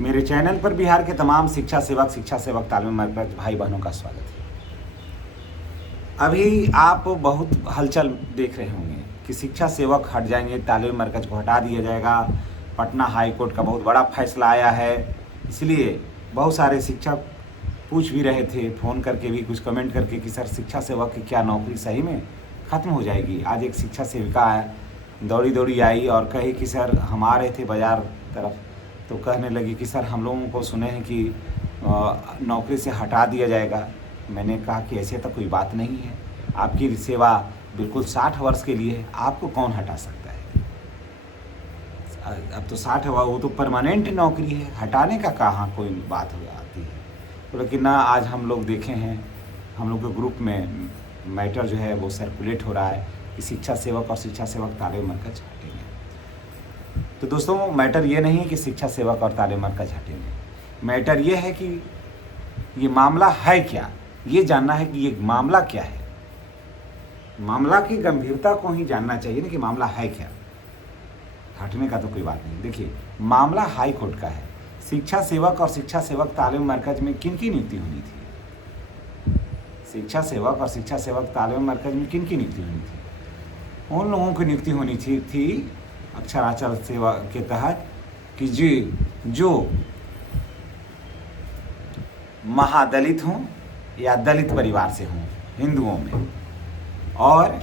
मेरे चैनल पर बिहार के तमाम शिक्षा सेवक तालीम मरकज भाई बहनों का स्वागत है। अभी आप बहुत हलचल देख रहे होंगे कि शिक्षा सेवक हट जाएंगे, तालीम मरकज को हटा दिया जाएगा। पटना हाई कोर्ट का बहुत बड़ा फैसला आया है, इसलिए बहुत सारे शिक्षक पूछ भी रहे थे, फ़ोन करके भी, कुछ कमेंट करके कि सर शिक्षा सेवक की क्या नौकरी सही में ख़त्म हो जाएगी। आज एक शिक्षा सेविका दौड़ी दौड़ी आई और कही कि सर हम आ रहे थे बाज़ार तरफ, तो कहने लगी कि सर हम लोगों को सुने हैं कि नौकरी से हटा दिया जाएगा। मैंने कहा कि ऐसे तो कोई बात नहीं है, आपकी सेवा बिल्कुल 60 वर्ष के लिए है, आपको कौन हटा सकता है। अब तो 60 वो तो परमानेंट नौकरी है, हटाने का कहाँ कोई बात हो आती है। तो लेकिन ना, आज हम लोग देखे हैं, हम लोग के ग्रुप में मैटर जो है वो सर्कुलेट हो रहा है कि शिक्षा सेवक और शिक्षा सेवक तालीम मरकज हटेंगे। तो दोस्तों, मैटर ये नहीं है कि शिक्षा सेवक और तालीम मरकज हटेंगे, मैटर ये है कि ये मामला है क्या, ये जानना है कि ये मामला क्या है। मामला की गंभीरता को ही जानना चाहिए ना कि मामला है क्या। हटने का तो कोई बात नहीं। देखिए, मामला हाई कोर्ट का है। शिक्षा सेवक और शिक्षा सेवक तालीम मरकज में किन की नियुक्ति होनी थी? शिक्षा सेवक और शिक्षा सेवक तालीम मरकज में किन की नियुक्ति होनी थी? उन लोगों की नियुक्ति होनी थी अक्षराचल सेवा के तहत कि जो महादलित हों या दलित परिवार से हों हिंदुओं में, और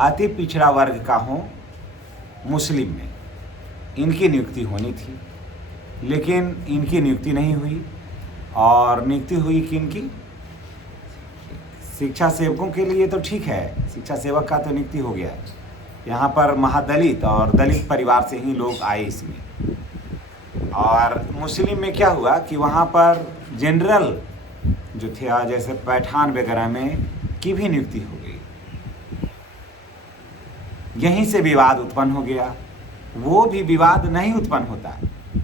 अति पिछड़ा वर्ग का हो मुस्लिम में, इनकी नियुक्ति होनी थी। लेकिन इनकी नियुक्ति नहीं हुई, और नियुक्ति हुई किनकी? शिक्षा सेवकों के लिए तो ठीक है, शिक्षा सेवक का तो नियुक्ति हो गया। यहाँ पर महादलित और दलित परिवार से ही लोग आए इसमें। और मुस्लिम में क्या हुआ कि वहाँ पर जनरल जो थे, जैसे पैठान वगैरह में, की भी नियुक्ति हो गई। यहीं से विवाद उत्पन्न हो गया। वो भी विवाद नहीं उत्पन्न होता,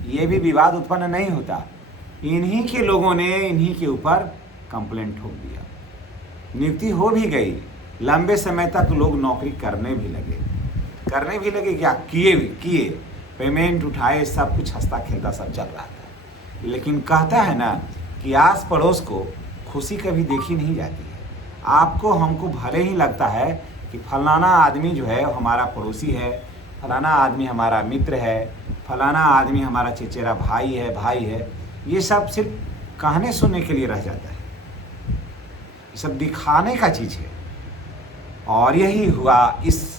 ये भी विवाद उत्पन्न नहीं होता, इन्हीं के लोगों ने इन्हीं के ऊपर कंप्लेंट ठोक दिया। नियुक्ति हो भी गई, लंबे समय तक लोग नौकरी करने भी लगे क्या, किए पेमेंट उठाए, सब कुछ हंसता खेलता सब चल रहा था। लेकिन कहता है ना कि आस पड़ोस को खुशी कभी देखी नहीं जाती है। आपको हमको भले ही लगता है कि फलाना आदमी जो है हमारा पड़ोसी है, फलाना आदमी हमारा मित्र है, फलाना आदमी हमारा चचेरा भाई है, ये सब सिर्फ कहने सुनने के लिए रह जाता है, ये सब दिखाने का चीज़ है। और यही हुआ इस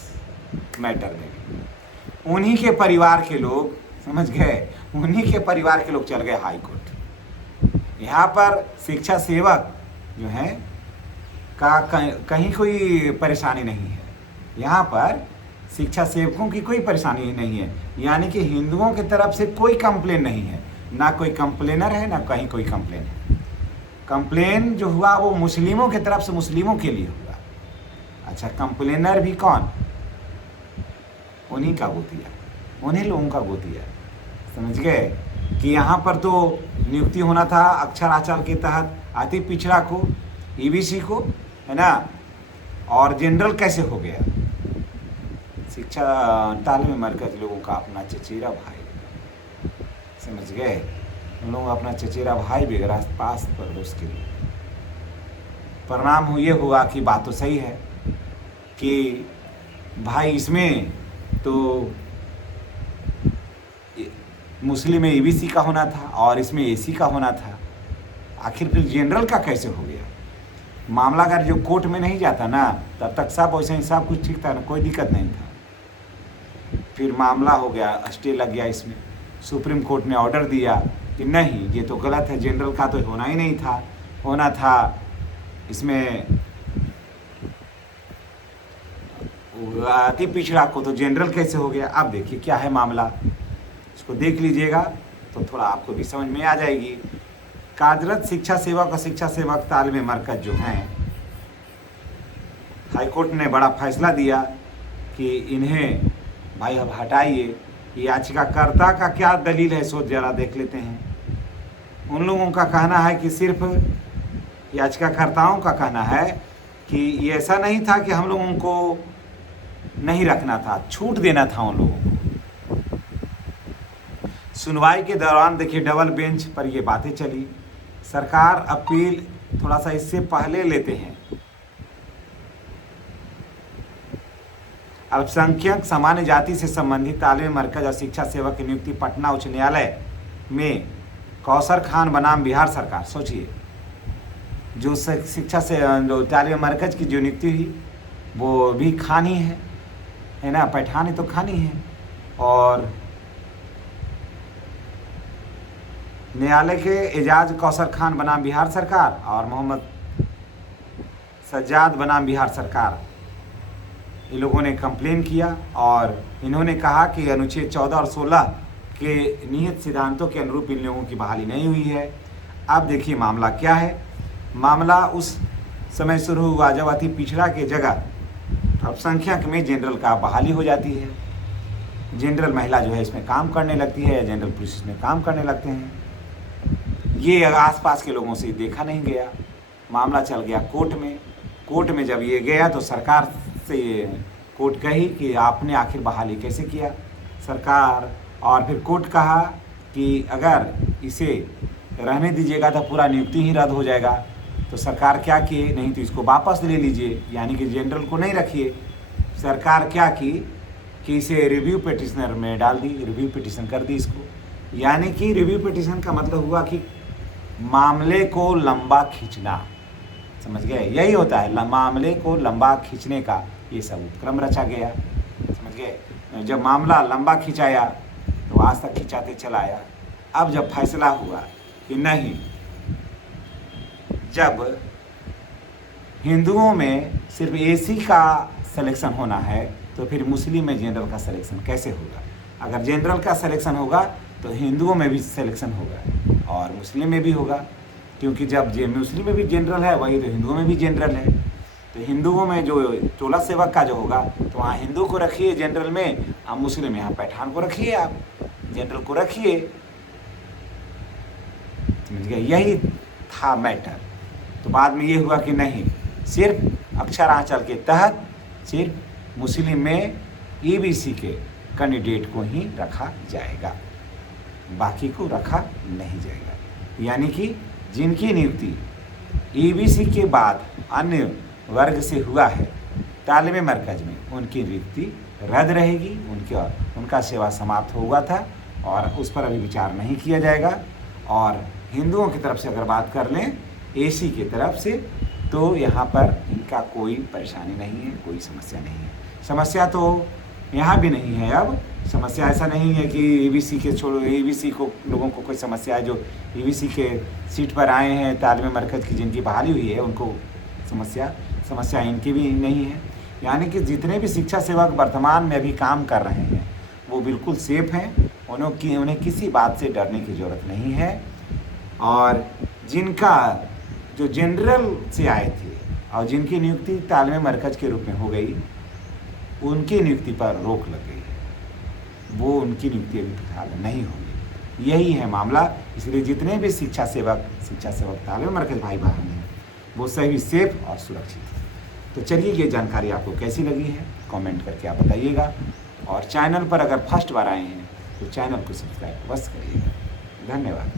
मैटर में भी। उन्हीं के परिवार के लोग, समझ गए, उन्हीं के परिवार के लोग चल गए हाई कोर्ट। यहाँ पर शिक्षा सेवक जो है का कहीं कोई परेशानी नहीं है, यहाँ पर शिक्षा सेवकों की कोई परेशानी नहीं है। यानी कि हिंदुओं की तरफ से कोई कंप्लेन नहीं है, ना कोई कंप्लेनर है, ना कहीं कोई कंप्लेन है। कंप्लेन जो हुआ वो मुस्लिमों की तरफ से मुस्लिमों के लिए हुआ। अच्छा, कंप्लेनर भी कौन? उन्हीं का गोतिया, उन्हीं लोगों का गोतिया। समझ गए कि यहाँ पर तो नियुक्ति होना था अक्षराचल के तहत अति पिछड़ा को, ईबीसी को, है ना, और जनरल कैसे हो गया? शिक्षा तालीम मरकज लोगों का अपना चचेरा भाई, समझ गए, उन लोगों अपना चचेरा भाई भी पास पड़ोस के लिए। परिणाम ये हुआ कि बात तो सही है कि भाई इसमें तो मुस्लिम में ईबीसी का होना था और इसमें एसी का होना था, आखिर फिर जनरल का कैसे हो गया? मामला अगर जो कोर्ट में नहीं जाता ना, तब तक सब वैसे ही सब कुछ ठीक था ना, कोई दिक्कत नहीं था। फिर मामला हो गया, स्टे लग गया इसमें। सुप्रीम कोर्ट ने ऑर्डर दिया कि नहीं, ये तो गलत है, जनरल का तो होना ही नहीं था, होना था इसमें अति पिछड़ा को, तो जनरल कैसे हो गया? अब देखिए क्या है मामला, इसको देख लीजिएगा तो थोड़ा आपको भी समझ में आ जाएगी। कार्यरत शिक्षा सेवक और शिक्षा सेवक तालीम मरकज जो हैं, हाईकोर्ट ने बड़ा फैसला दिया कि इन्हें भाई अब हटाइए। याचिकाकर्ता का क्या दलील है सो जरा देख लेते हैं। उन लोगों का कहना है कि सिर्फ याचिकाकर्ताओं का कहना है कि ये ऐसा नहीं था कि हम लोगों को नहीं रखना था, छूट देना था उन लोगों को। सुनवाई के दौरान देखिए डबल बेंच पर ये बातें चली। सरकार अपील थोड़ा सा इससे पहले लेते हैं। अल्पसंख्यक सामान्य जाति से संबंधित तालीम मरकज और शिक्षा सेवक की नियुक्ति पटना उच्च न्यायालय में कौसर खान बनाम बिहार सरकार। सोचिए, जो शिक्षा से जो तालीम मरकज की जो नियुक्ति हुई वो भी खान ही है ना, पैठानी तो खान ही है। और न्यायालय के एजाज कौसर खान बनाम बिहार सरकार और मोहम्मद सज्जाद बनाम बिहार सरकार, ये लोगों ने कंप्लेन किया और इन्होंने कहा कि अनुच्छेद 14 और 16 के निहित सिद्धांतों के अनुरूप इन लोगों की बहाली नहीं हुई है। अब देखिए मामला क्या है। मामला उस समय शुरू हुआ जब अति पिछड़ा के जगह अल्पसंख्यक में जनरल का बहाली हो जाती है। जनरल महिला जो है इसमें काम करने लगती है या जनरल पुलिस में काम करने लगते हैं। ये आसपास के लोगों से देखा नहीं गया। मामला चल गया कोर्ट में। कोर्ट में जब ये गया तो सरकार से ये कोर्ट कही कि आपने आखिर बहाली कैसे किया सरकार। और फिर कोर्ट कहा कि अगर इसे रहने दीजिएगा तो पूरा नियुक्ति ही रद्द हो जाएगा। तो सरकार क्या की, नहीं तो इसको वापस ले लीजिए, यानी कि जनरल को नहीं रखिए। सरकार क्या की कि इसे रिव्यू पिटिशनर में डाल दी, रिव्यू पिटिशन कर दी इसको। यानी कि रिव्यू पिटिशन का मतलब हुआ कि मामले को लंबा खींचना, समझ गए, यही होता है, मामले को लंबा खींचने का ये सब उपक्रम रचा गया, समझ गए। जब मामला लंबा खिंचाया तो आज तक खिंचाते चला आया। अब जब फैसला हुआ कि नहीं, जब हिंदुओं में सिर्फ एसी का सिलेक्शन होना है तो फिर मुस्लिम में जनरल का सिलेक्शन कैसे होगा। अगर जनरल का सिलेक्शन होगा तो हिंदुओं में भी सिलेक्शन होगा और मुस्लिम में भी होगा, क्योंकि जब मुस्लिम में भी जनरल है वही तो हिंदुओं में भी जनरल है। तो हिंदुओं में जो टोला सेवक का जो होगा तो वहाँ हिंदू को रखिए जनरल में, आप मुस्लिम यहाँ पैठान को रखिए, आप जनरल को रखिए, समझ गए। यही था मैटर। तो बाद में ये हुआ कि नहीं, सिर्फ अक्षरांचल के तहत सिर्फ मुस्लिम में ईबीसी के कैंडिडेट को ही रखा जाएगा, बाकी को रखा नहीं जाएगा। यानी कि जिनकी नियुक्ति ईबीसी के बाद अन्य वर्ग से हुआ है तालीम मरकज में, उनकी नियुक्ति रद्द रहेगी। उनका सेवा समाप्त हुआ था और उस पर अभी विचार नहीं किया जाएगा। और हिंदुओं की तरफ से अगर बात कर लें एसी की तरफ से, तो यहाँ पर इनका कोई परेशानी नहीं है, कोई समस्या नहीं है। समस्या तो यहाँ भी नहीं है। अब समस्या ऐसा नहीं है कि ईबीसी के छोड़ो, ईबीसी को लोगों को कोई समस्या है जो ईबीसी के सीट पर आए हैं तालीम मरकज की, जिनकी बहाली हुई है उनको समस्या इनकी भी नहीं है। यानी कि जितने भी शिक्षा सेवक वर्तमान में अभी काम कर रहे हैं वो बिल्कुल सेफ हैं, उन्हें किसी बात से डरने की ज़रूरत नहीं है। और जिनका जो जनरल से आए थे और जिनकी नियुक्ति तालीम मरकज के रूप में हो गई, उनकी नियुक्ति पर रोक लग गई है, वो उनकी नियुक्ति अभी फिलहाल नहीं होगी। यही है मामला। इसलिए जितने भी शिक्षा सेवक तालीम मरकज भाई बहन हैं वो सभी सेफ और सुरक्षित है। तो चलिए, ये जानकारी आपको कैसी लगी है कमेंट करके आप बताइएगा। और चैनल पर अगर फर्स्ट बार आए हैं तो चैनल को सब्सक्राइब अवश्य करिएगा। धन्यवाद।